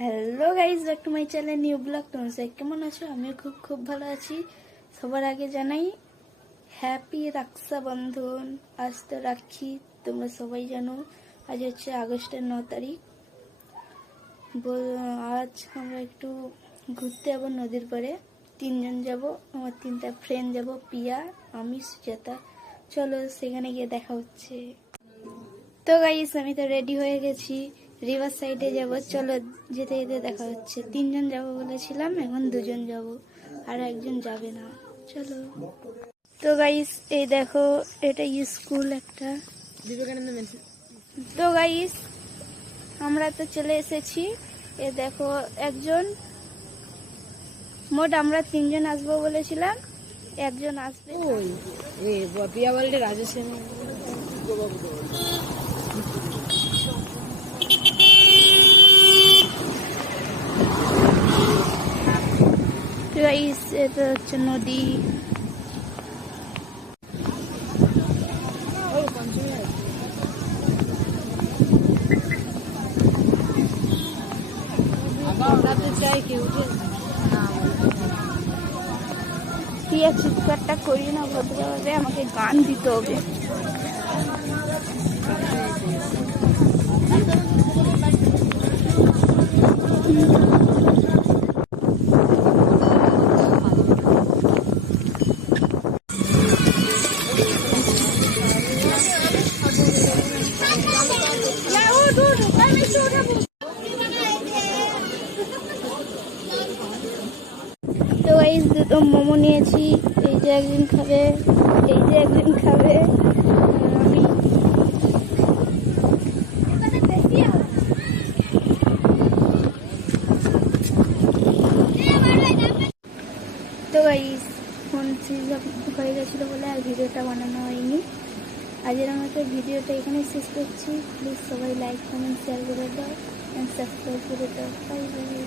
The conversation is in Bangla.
Hello guys, back to my channel new blog. তোমরা সবাই কেমন আছো? আমিও খুব ভালো আছি। সবার আগে জানাই হ্যাপি রক্ষাবন্ধন। আজ তো রাখি, তোমরা সবাই জানো। আজ হচ্ছে আগস্টের 9 তারিখ। আজ আমরা একটু ঘুরতে যাবো নদীর পাড়ে। 3জন যাব, আমার 3টা ফ্রেন্ড যাব, পিয়া, আমি, সুজাতা। চলো সেখানে গিয়ে দেখা হচ্ছে। তো গাইস, আমি তো রেডি হয়ে গেছি, রিভার সাইডে যাব। চলো যেতে যেতে দেখা হচ্ছে। 3জন যাব বলেছিলাম, এখন 2জন যাব, আর একজন যাবে না। চলো। তো গাইস, এই দেখো, এটা স্কুল একটা। তো গাইস, আমরা তো চলে এসেছি। এ দেখো একজন, মোট আমরা 3জন আসবো বলেছিলাম, একজন আসবে। পিয়া বলতে রাজেশ গাইস, এটা হচ্ছে নদী। আমরা তো চাই কেউ প্রিয়া, চিৎকারটা করি না ভদ্রভাবে, আমাকে গান দিতে হবে। তো গাইস, দুটো মোমো নিয়েছি। এই যে একজন খাবে, এই যে একজন খাবে, আর আমি। তো গাইস, ফোন সুইচ অফ হয়ে গেছিলো বলে আর ভিডিওটা বানানো হয়নি। আজের আমাকে ভিডিওটা এখানে শেষ করছি। প্লিজ সবাই লাইক, কমেন্ট, শেয়ার করে দাও, অ্যান্ড সাবস্ক্রাইব করে দাও। Bye bye.